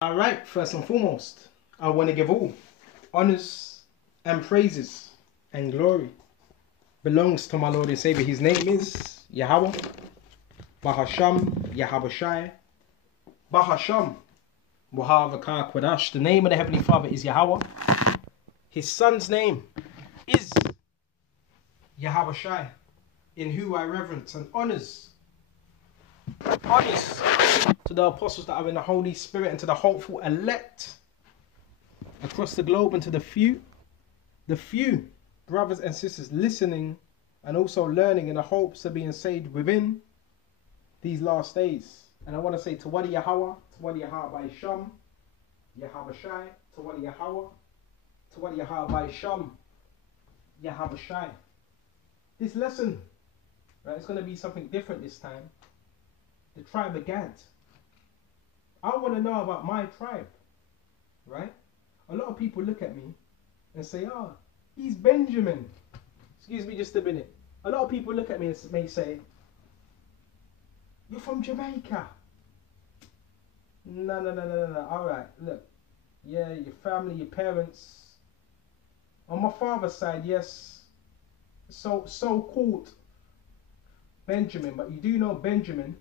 Alright, first and foremost, I want to give all honors and praises and glory belongs to my Lord and Savior. His name is Yahweh, Bahasham, Yahabashai, Bahasham, Wahavakar Kwadash. The name of the Heavenly Father is Yahweh. His Son's name is Yahabashai, in who I reverence and honors. Honors to the apostles that are in the Holy Spirit and to the hopeful elect across the globe and to the few brothers and sisters listening and also learning in the hopes of being saved within these last days. And I want to say Tawadi Yahweh, Tawadi Yahweh by Sham, Yahabashai, Tawadi Yahweh, Tawadi Yahweh by Sham, Yahabashai. This lesson, right, it's going to be something different this time. The tribe of Gad. I want to know about my tribe, right? A lot of people look at me and say, oh, he's Benjamin. Excuse me just a minute. A lot of people look at me and may say, you're from Jamaica. No. All right, look. Yeah, your family, your parents. On my father's side, yes, so-called Benjamin. But you do know Benjamin,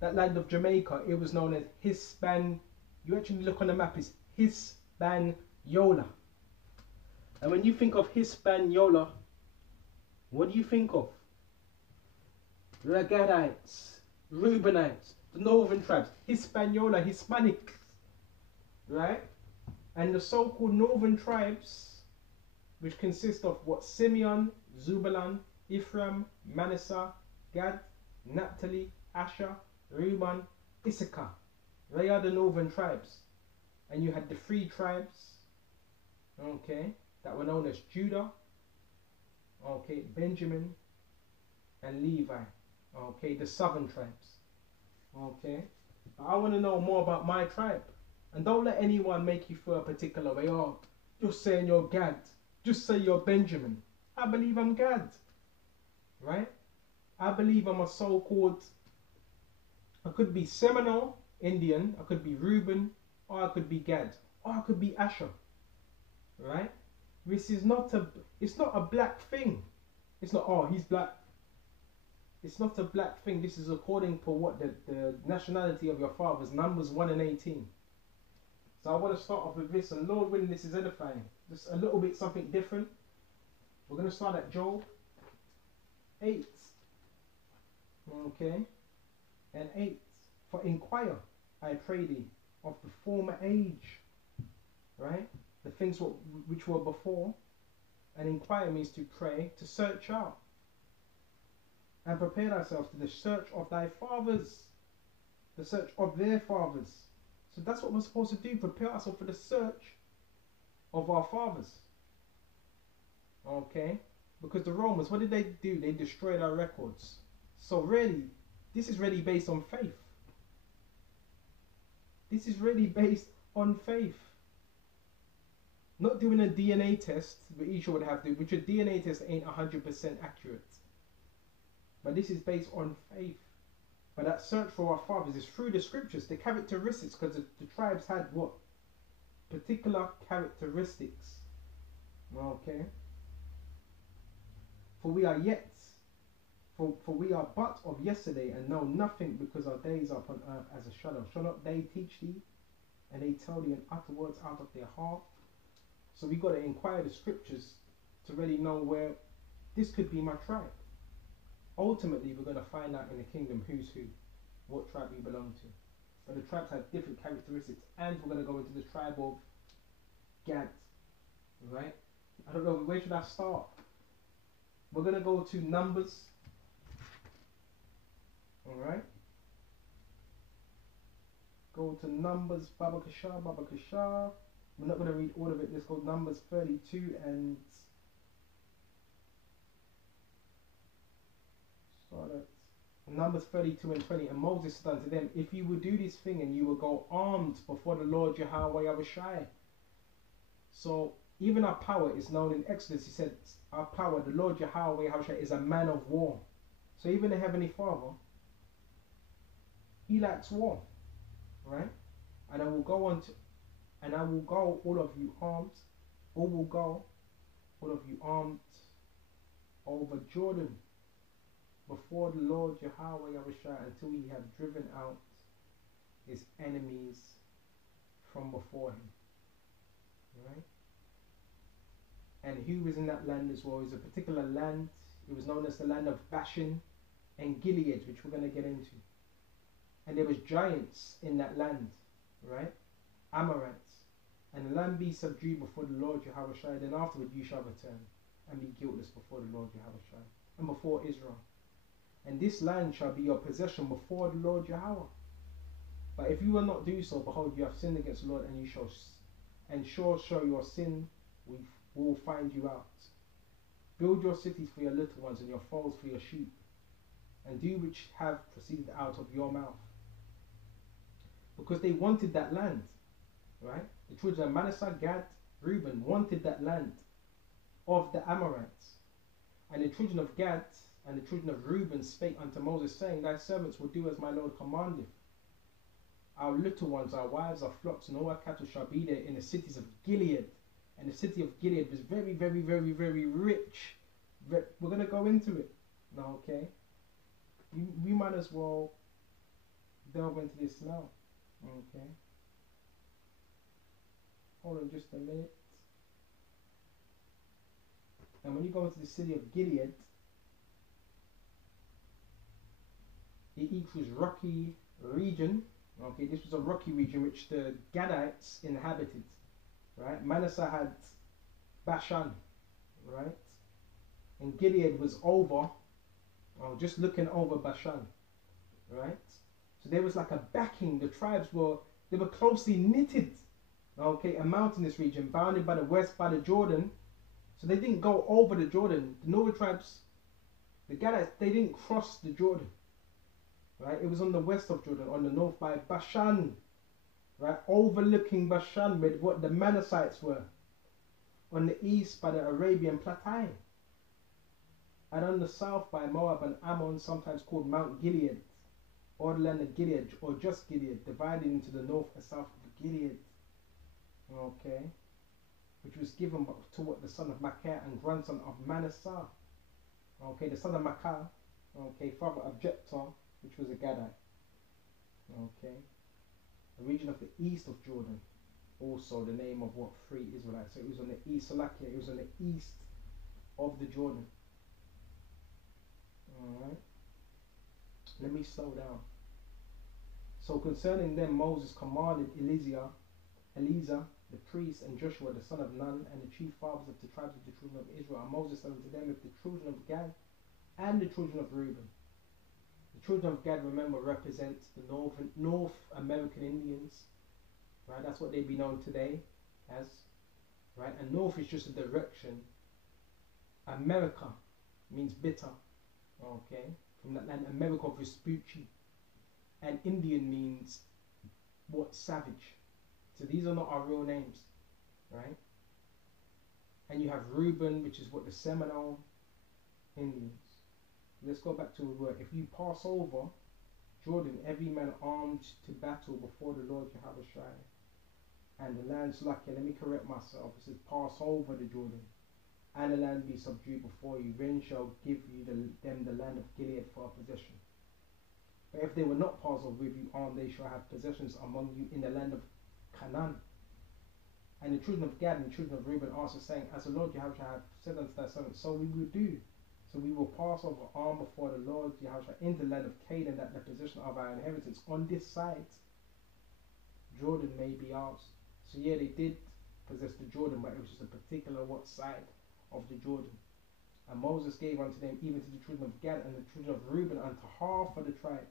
that land of Jamaica, it was known as Hispan. You actually look on the map, it's Hispaniola. And when you think of Hispaniola, what do you think of? Gadites, Reubenites, the northern tribes, Hispaniola, Hispanics, right? And the so-called northern tribes, which consist of what? Simeon, Zebulun, Ephraim, Manneseh, Gad, Naphtali, Asher, Reuben, Issachar. They are the northern tribes. And you had the three tribes, okay, that were known as Judah, okay, Benjamin, and Levi, okay, the southern tribes, okay. I want to know more about my tribe. And don't let anyone make you feel a particular way. Oh, just saying you're Gad. Just say you're Benjamin. I believe I'm Gad, right? I believe I'm a so-called, I could be Seminole, Indian, I could be Reuben, or I could be Gad, or I could be Asher, right? This is not it's not a black thing. It's not, oh, he's black. It's not a black thing. This is according to what the nationality of your fathers, Numbers 1 and 18. So I want to start off with this, and Lord willing, this is edifying. Just a little bit something different. We're going to start at Job 8. Okay. And 8, for inquire, I pray thee, of the former age, right? The things which were before. And inquire means to pray, to search out. And prepare thyself to the search of thy fathers, the search of their fathers. So that's what we're supposed to do, prepare ourselves for the search of our fathers. Okay? Because the Romans, what did they do? They destroyed our records. So really, this is really based on faith. This is really based on faith. Not doing a DNA test, but each would have to, which a DNA test ain't 100% accurate. But this is based on faith. But that search for our fathers is through the scriptures, the characteristics, because the tribes had what? Particular characteristics. Okay? For we are yet, for we are but of yesterday and know nothing, because our days are upon earth as a shadow. Shall not they teach thee, and they tell thee and utter words out of their heart? So we got to inquire the scriptures to really know where this could be my tribe. Ultimately, we're going to find out in the kingdom who's who, what tribe we belong to. But the tribes have different characteristics, and we're going to go into the tribe of Gad, right? I don't know, where should I start? We're going to go to Numbers. Alright. Go to Numbers, Babakasha. We're not going to read all of it. Let's go Numbers 32 and start at Numbers 32 and 20. And Moses said unto them, if you will do this thing and you will go armed before the Lord Yahweh Yahushai. So even our power is known in Exodus. He said our power, the Lord Yahweh Yahushai, is a man of war. So even the Heavenly Father, he lacks war, right? And I will go on to, and I will go, all of you armed, all will go, all of you armed, over Jordan, before the Lord Yahweh Yahushua, until he have driven out his enemies from before him. Right? And who was in that land as well? It was a particular land. It was known as the land of Bashan and Gilead, which we're going to get into. And there was giants in that land, right? Amorites. And the land be subdued before the Lord Yahweh, then afterward you shall return and be guiltless before the Lord Yahweh and before Israel. And this land shall be your possession before the Lord Yahweh. But if you will not do so, behold, you have sinned against the Lord, and you shall, and sure show your sin, we will find you out. Build your cities for your little ones, and your folds for your sheep, and do which have proceeded out of your mouth. Because they wanted that land, right? The children of Manneseh, Gad, Reuben wanted that land of the Amorites. And the children of Gad and the children of Reuben spake unto Moses, saying, Thy servants will do as my Lord commandeth. Our little ones, our wives, our flocks, and all our cattle shall be there in the cities of Gilead. And the city of Gilead was very, very, very, very rich. We're going to go into it now, okay? We might as well delve into this now, okay? Hold on just a minute. And when you go into the city of Gilead, it equals rocky region. Okay, this was a rocky region which the Gadites inhabited. Right? Manneseh had Bashan, right? And Gilead was over, just looking over Bashan, right? So there was like a backing. The tribes were closely knitted. Okay, a mountainous region bounded by the west by the Jordan. So they didn't go over the Jordan. The northern tribes, the Gadites, they didn't cross the Jordan. Right? It was on the west of Jordan, on the north by Bashan. Right? Overlooking Bashan with what the Manessites were. On the east by the Arabian Plateau. And on the south by Moab and Ammon, sometimes called Mount Gilead. Or the land of Gilead, or just Gilead, divided into the north and south of Gilead. Okay? Which was given to what the son of Machir and grandson of Manneseh. Okay, the son of Machir, okay, father of Jephthah, which was a Gadite. Okay, the region of the east of Jordan, also the name of what? Three Israelites. So it was on the east, Salakia, it was on the east of the Jordan. Alright, let me slow down. So concerning them, Moses commanded Eleazar, the priest, and Joshua the son of Nun, and the chief fathers of the tribes of the children of Israel. And Moses said unto them, if the children of Gad and the children of Reuben. The children of Gad, remember, represent the North American Indians. Right, that's what they'd be known today as. Right, and North is just a direction. America means bitter. Okay, from that land, America Vespucci. And Indian means what? Savage. So these are not our real names, right? And you have Reuben, which is what? The Seminole Indians. Let's go back to the word. If you pass over Jordan, every man armed to battle before the Lord Yahweh, and the land's lucky. Let me correct myself. It says pass over the Jordan, and the land be subdued before you. Then shall give you them the land of Gilead for a possession. But if they will not pass over with you armed, they shall have possessions among you in the land of Canaan. And the children of Gad and the children of Reuben answered, saying, as the Lord Yahweh hath said unto thy servant, so we will do. So we will pass over armed before the Lord Yahweh in the land of Canaan, that the possession of our inheritance on this side Jordan may be ours. So yeah, they did possess the Jordan, but it was just a particular what side of the Jordan. And Moses gave unto them, even to the children of Gad and the children of Reuben, unto half of the tribe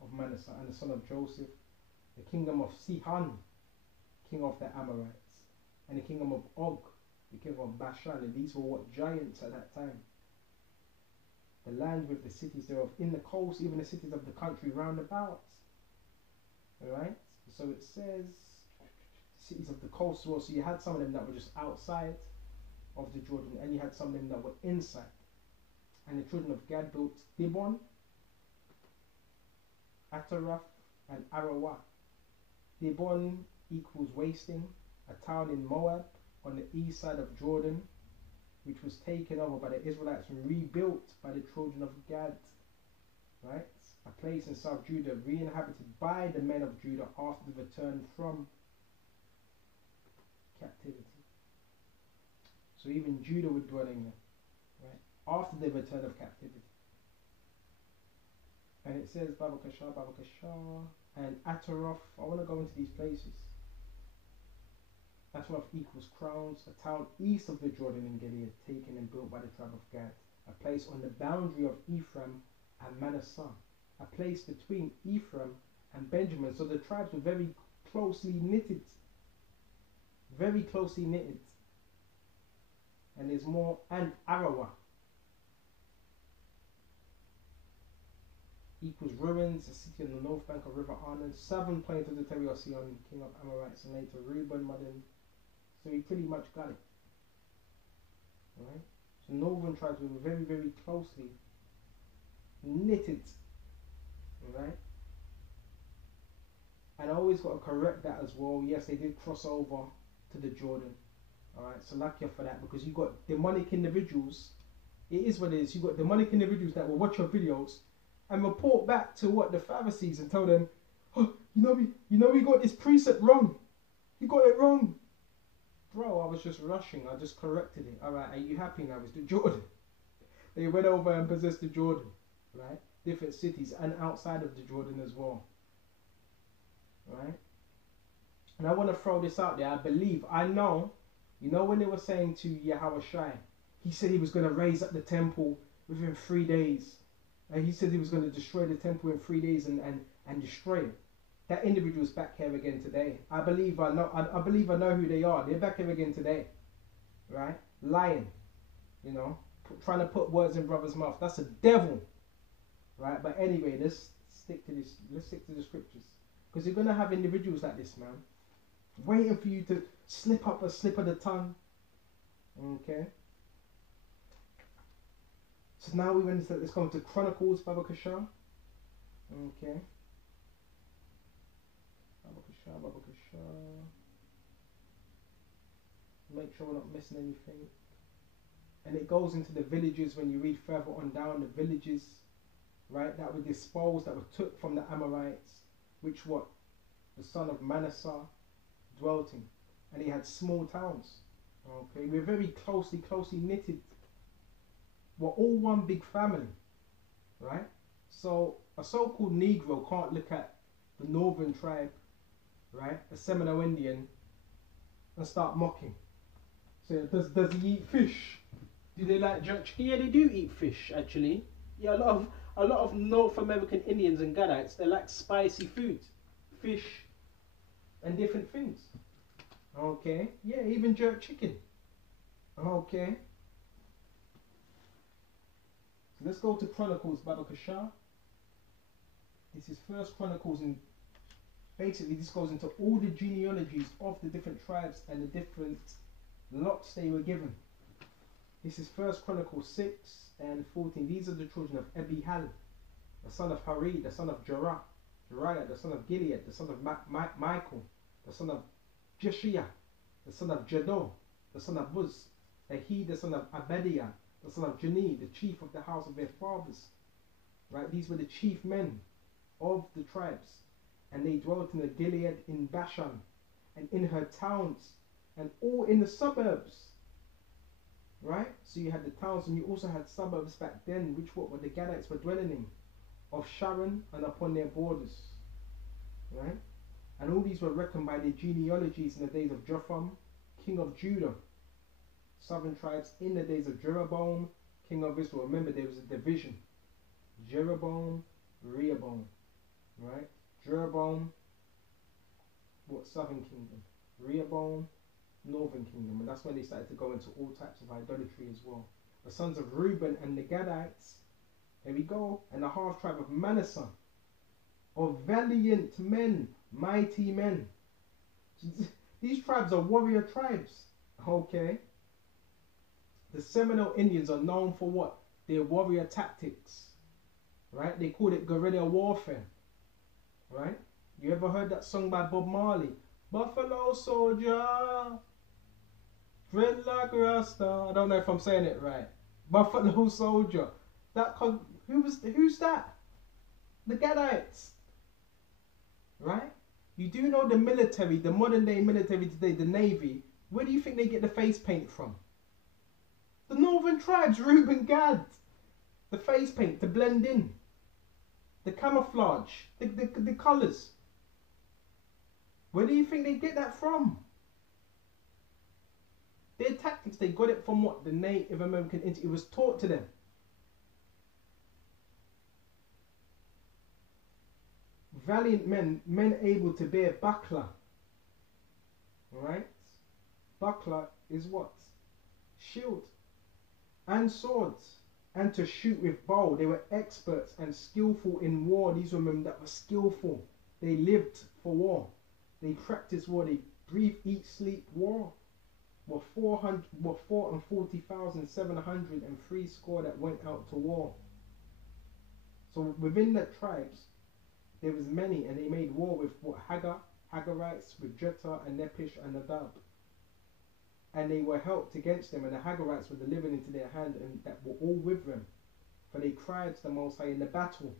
of Manneseh, and the son of Joseph, the kingdom of Sihon, king of the Amorites, and the kingdom of Og, the king of Bashan. And these were what? Giants at that time. The land with the cities thereof in the coast, even the cities of the country round about. Alright? So it says cities of the coast. Well, so you had some of them that were just outside of the Jordan, and you had some of them that were inside. And the children of Gad built Dibon, Ataroth, and Arawah. Dibon equals wasting, a town in Moab on the east side of Jordan, which was taken over by the Israelites and rebuilt by the children of Gad. Right? A place in South Judah re-inhabited by the men of Judah after the return from captivity. So even Judah would dwell in there, right? After the return of captivity. And it says Babakashah, Babakashah, and Ataroth. I want to go into these places. Ataroth equals crowns, a town east of the Jordan in Gilead, taken and built by the tribe of Gad, a place on the boundary of Ephraim and Manneseh, a place between Ephraim and Benjamin. So the tribes were very closely knitted. Very closely knitted. And there's more, and Arawa equals ruins, a city on the north bank of River Arnon, southern plains of the territory of Sion, king of Amorites, and later Reuben, Madden. So he pretty much got it. Right? So northern tribes were very, very closely knitted. Right? And I always got to correct that as well. Yes, they did cross over to the Jordan. Alright, so lucky for that, because you got demonic individuals. It is what it is. You got demonic individuals that will watch your videos and report back to what the Pharisees and tell them, oh, we got this precept wrong. You got it wrong. Bro, I was just rushing. I just corrected it. Alright, are you happy now? It's the Jordan. They went over and possessed the Jordan. Right? Different cities and outside of the Jordan as well. Right? And I want to throw this out there. I know, when they were saying to Yahushua, he said he was going to raise up the temple within 3 days. And he said he was going to destroy the temple in 3 days and destroy it. That individual is back here again today. I believe I know who they are. They're back here again today. Right? Lying. Trying to put words in brother's mouth. That's a devil. Right? But anyway, let's stick to this. Let's stick to the scriptures. Because you're going to have individuals like this, man. Waiting for you to slip up a slip of the tongue. Okay. So now let's go into Chronicles, Babakashah. Okay. Babakashah. Make sure we're not missing anything. And it goes into the villages when you read further on down, the villages, right, that were disposed, that were took from the Amorites, which what? The son of Manneseh dwelt in. And he had small towns. Okay, we're very closely knitted. We're all one big family, right? So a so-called Negro can't look at the northern tribe, right, a Seminole Indian, and start mocking. So does he eat fish? Do they like jerk chicken? Yeah, they do eat fish actually. Yeah, a lot of North American Indians and Gadites, they like spicy food, fish, and different things. Okay, yeah, even jerk chicken. Okay. So let's go to Chronicles, Babakashah. This is First Chronicles, and basically this goes into all the genealogies of the different tribes and the different lots they were given. This is First Chronicles 6 and 14. These are the children of Ebihal, the son of Hari, the son of Jeriah, the son of Gilead, the son of Michael, the son of Jeshia, the son of Jado, the son of Buz, Ahi, the son of Abadiah, the son of Jani, the chief of the house of their fathers. Right, these were the chief men of the tribes, and they dwelt in the Gilead in Bashan, and in her towns, and all in the suburbs. Right, so you had the towns, and you also had suburbs back then, which what the Gadites were dwelling in, of Sharon and upon their borders. Right, and all these were reckoned by the genealogies in the days of Jotham, king of Judah. Southern tribes in the days of Jeroboam, king of Israel. Remember, there was a division. Jeroboam, Rehoboam. Right? Jeroboam, southern kingdom. Rehoboam, northern kingdom. And that's when they started to go into all types of idolatry as well. The sons of Reuben and the Gadites. There we go. And the half tribe of Manneseh. Of valiant men, mighty men. These tribes are warrior tribes. Okay. The Seminole Indians are known for what? Their warrior tactics. Right? They called it guerrilla warfare. Right? You ever heard that song by Bob Marley? Buffalo Soldier, red like Rasta. I don't know if I'm saying it right. Buffalo Soldier. Who's that? The Gadites. Right? You do know the military, the modern day military today, the Navy. Where do you think they get the face paint from? The northern tribes, Reuben, Gad. The face paint to blend in. The camouflage. The colours. Where do you think they get that from? Their tactics, they got it from what? The Native American, it was taught to them. Valiant men, men able to bear buckler. Alright? Buckler is what? Shield. And swords. And to shoot with bow. They were experts and skillful in war. These were men that were skillful. They lived for war. They practiced war. They breathe, eat, sleep, war. Were 440,703 score that went out to war. So within the tribes, there was many, and they made war with what? Hagarites, with Jetta and Nepish and Nadab. And they were helped against them, and the Hagarites were delivered into their hand, and that were all with them. For they cried to the Most High in the battle.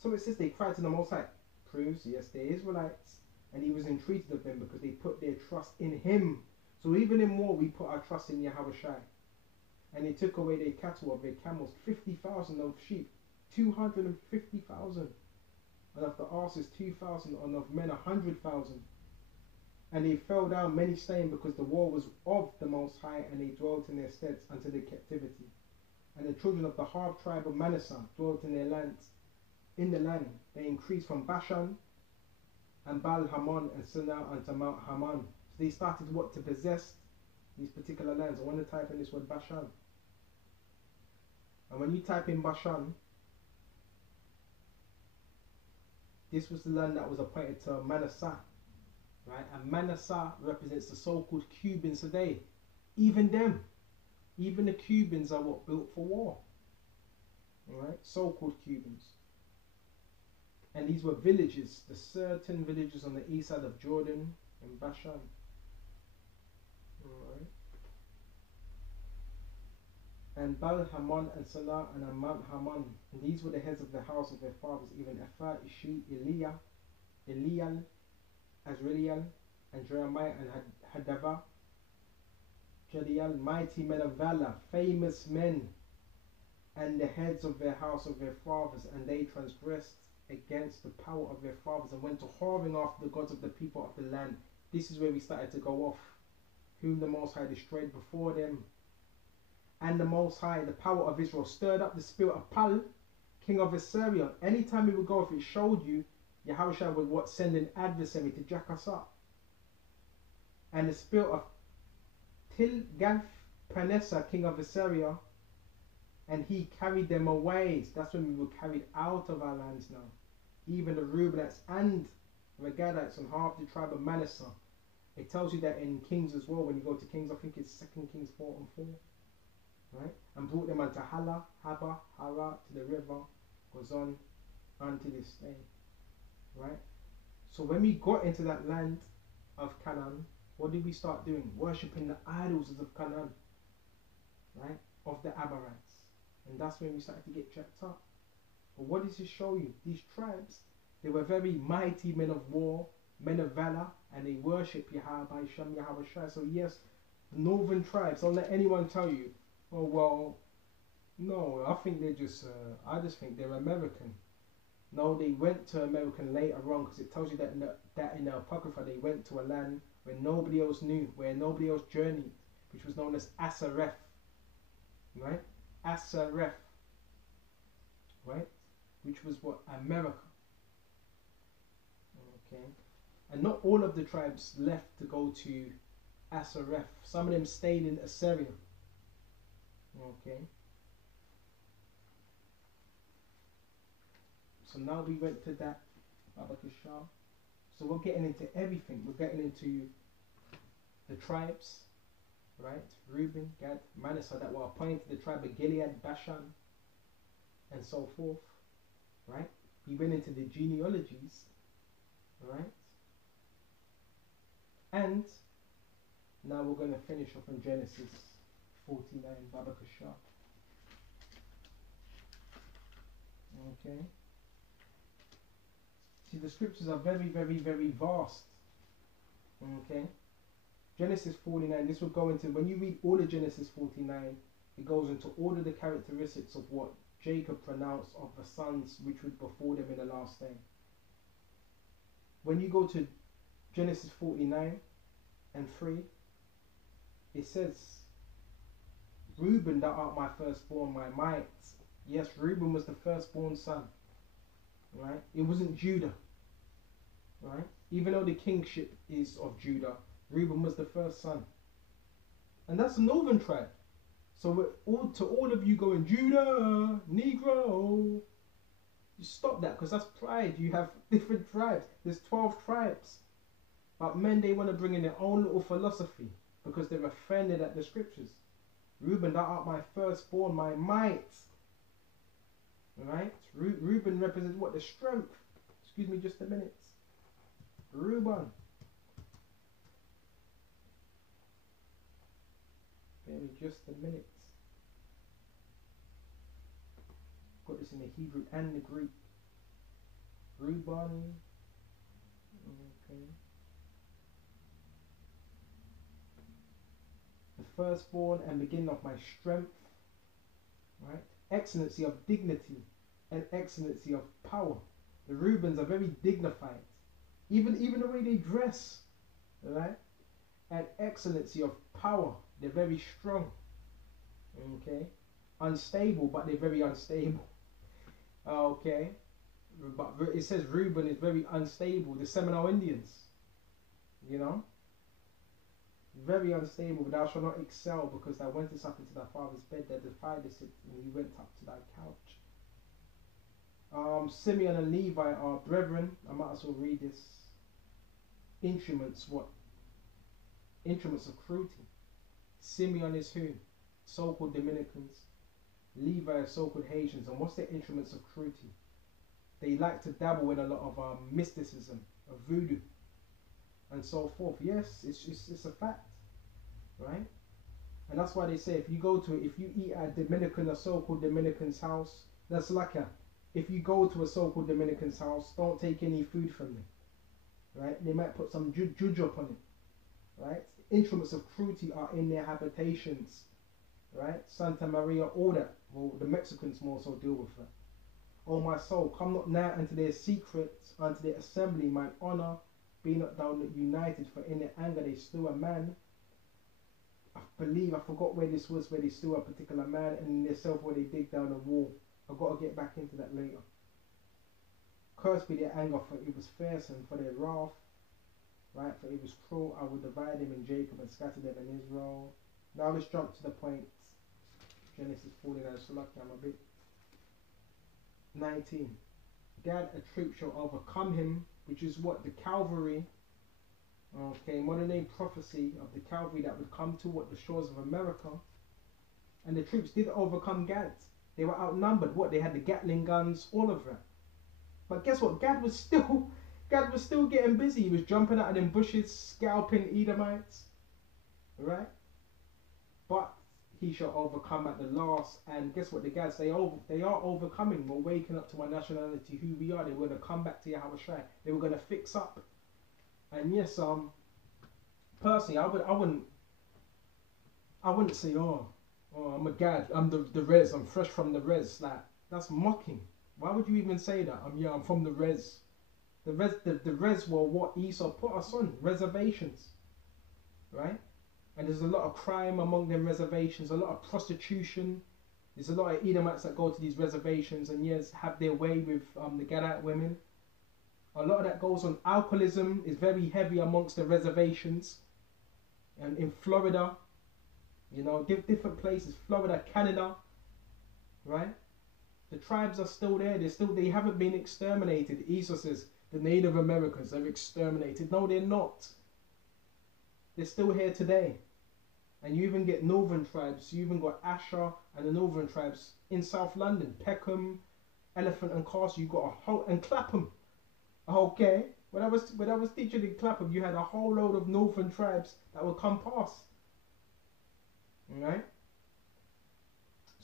So it says they cried to the Most High. Proves, yes, they're Israelites. And he was entreated of them because they put their trust in him. So even in war, we put our trust in Yahweh Shai. And they took away their cattle of their camels, 50,000 of sheep, 250,000. And of the asses 2,000, and of men 100,000. And they fell down, many slain, because the war was of the Most High, and they dwelt in their steads unto their captivity. And the children of the half tribe of Manneseh dwelt in their lands. In the land they increased from Bashan and Baal Hamon and Sinai unto Mount Haman. So they started what? To possess these particular lands. I want to type in this word Bashan. And when you type in Bashan, this was the land that was appointed to Manneseh. Right? And Manneseh represents the so-called Cubans today. Even them. Even the Cubans are what? Built for war. Alright? So-called Cubans. And these were villages. The certain villages on the east side of Jordan and Bashan. Alright? And Baal Hamon and Salah and Mount Haman. And these were the heads of the house of their fathers, even Ephah, Ishi, Eliel, Azrael, and Jeremiah, and Hadavah, Jadiel, mighty men of valor, famous men, and the heads of their house of their fathers. And they transgressed against the power of their fathers, and went to whoring after the gods of the people of the land. This is where we started to go off. Whom the Most High destroyed before them. And the Most High, the power of Israel, stirred up the spirit of Pal, king of Assyria. Anytime we would go off, it showed you Yahushua would what? Send an adversary to jack us up. And the spirit of Tilgath-Paneser, king of Assyria, and he carried them away. That's when we were carried out of our lands now. Even the Reubenites and the Gadites and half the tribe of Manneseh. It tells you that in Kings as well. When you go to Kings, I think it's 2 Kings 4:4. Right? And brought them unto Hala, Haba, Hara, to the river, goes on unto this day. Right? So when we got into that land of Canaan, what did we start doing? Worshipping the idols of Canaan. Right? Of the Amorites. And that's when we started to get jacked up. But what does it show you? These tribes, they were very mighty men of war, men of valor, and they worship Yahweh Shem, Yahweh Shai. So yes, the northern tribes, don't let anyone tell you, oh well, no, I think they're just, I just think they're American. No, they went to American later on, because it tells you that in the Apocrypha they went to a land where nobody else knew, where nobody else journeyed, which was known as Asareth. Right? Asareth. Right? Which was what? America. Okay. And not all of the tribes left to go to Asareth. Some of them stayed in Assyria. Okay. So now we went to that Babakashah. So we're getting into everything. We're getting into the tribes, right? Reuben, Gad, Manneseh, that were appointed to the tribe of Gilead, Bashan, and so forth, right? We went into the genealogies Right? And now we're going to finish off in Genesis 49, Baba Kasha. Okay. See, the scriptures are very, very, very vast. Okay. Genesis 49, this will go into, when you read all of Genesis 49, it goes into all of the characteristics of what Jacob pronounced of the sons which would befall them in the last day. When you go to Genesis 49 and 3, it says, Reuben, thou art my firstborn, my might. Yes, Reuben was the firstborn son. Right? It wasn't Judah. Right? Even though the kingship is of Judah, Reuben was the first son. And that's the northern tribe. So to all of you going, Judah, Negro, you stop that, because that's pride. You have different tribes. There's 12 tribes. But men, they want to bring in their own little philosophy because they're offended at the scriptures. Reuben, thou art my firstborn, my might. Right? Reuben represents what? The strength. Excuse me just a minute. Reuben. Give me just a minute. Got this in the Hebrew and the Greek. Reuben. Okay. The firstborn and beginning of my strength. Right? Excellency of dignity and excellency of power. The Reubens are very dignified. Even the way they dress. Right? And excellency of power. They're very strong. Okay. Unstable, but they're very unstable. Okay. But it says Reuben is very unstable. The Seminole Indians. You know. Very unstable. But thou shalt not excel, because thou wentest up into thy father's bed. There defiedest it, and he went up to thy couch. Simeon and Levi are brethren. I might as well read this. Instruments, what? Instruments of cruelty. Simeon is who? So-called Dominicans. Levi are so-called Haitians. And what's their instruments of cruelty? They like to dabble in a lot of mysticism, of voodoo, and so forth. Yes, it's a fact, right? And that's why they say if you eat at a Dominican or so-called Dominican's house, that's like if you go to a so-called Dominican's house, don't take any food from them, right? They might put some juju up on it, right? Instruments of cruelty are in their habitations, right? Santa Maria, all that. Well, the Mexicans more so deal with that. O my soul, come not now unto their secrets, unto their assembly, mine honour, be not thou united, for in their anger they slew a man. I forgot where this was, where they slew a particular man, and in themselves where they dig down a wall. I've got to get back into that later. Cursed be their anger, for it was fierce, and for their wrath, right, for it was cruel. I will divide them in Jacob and scatter them in Israel. Now let's jump to the point. Genesis 49, so lucky I'm a bit. 19. Gad, a troop shall overcome him, which is what? The cavalry. Okay, modern day prophecy of the cavalry that would come to what? The shores of America. And the troops did overcome Gad. They were outnumbered. What? They had the Gatling guns, all of that. But guess what? Gad was still getting busy. He was jumping out of them bushes, scalping Edomites. Right? But he shall overcome at the last. And guess what? The Gads, they are overcoming. We're waking up to our nationality, who we are. They were going to come back to Yahweh Shai. They were going to fix up. And yes, personally, I wouldn't say, oh, I'm a Gad. I'm the res. I'm fresh from the res. Like, that's mocking. Why would you even say that? I'm from the res. The res were what Esau put us on. Reservations. Right? And there's a lot of crime among them reservations, a lot of prostitution. There's a lot of Edomites that go to these reservations and yes, have their way with the Gadite women. A lot of that goes on. Alcoholism is very heavy amongst the reservations. And in Florida, you know, different places, Florida, Canada, right? The tribes are still there. They haven't been exterminated. Esau says the Native Americans are exterminated. No, they're not. They're still here today. And you even get northern tribes. You even got Asher and the northern tribes in South London. Peckham, Elephant and Castle. You got a whole, and Clapham. Okay. When I was teaching in Clapham, you had a whole load of northern tribes that would come past. Right?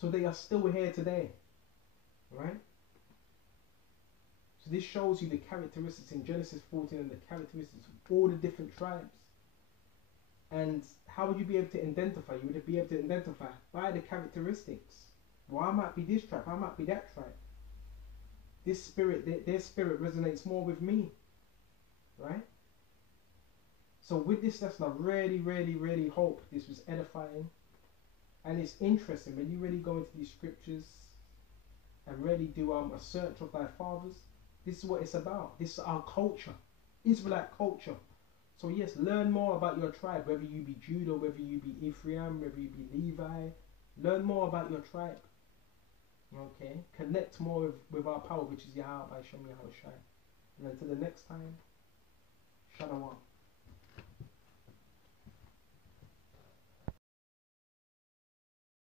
So they are still here today. Right? So this shows you the characteristics in Genesis 14 and the characteristics of all the different tribes. And how would you be able to identify? You would be able to identify by the characteristics. Well, I might be this tribe, I might be that tribe. This spirit, their spirit resonates more with me. Right? So with this lesson, I really, really, really hope this was edifying. And it's interesting when you really go into these scriptures and really do a search of thy fathers. This is what it's about. This is our culture, Israelite culture. So yes, learn more about your tribe, whether you be Judah, whether you be Ephraim, whether you be Levi. Learn more about your tribe. Okay? Connect more with our power, which is Yahweh, Shem Yahweh Shai. And until the next time, Shalom.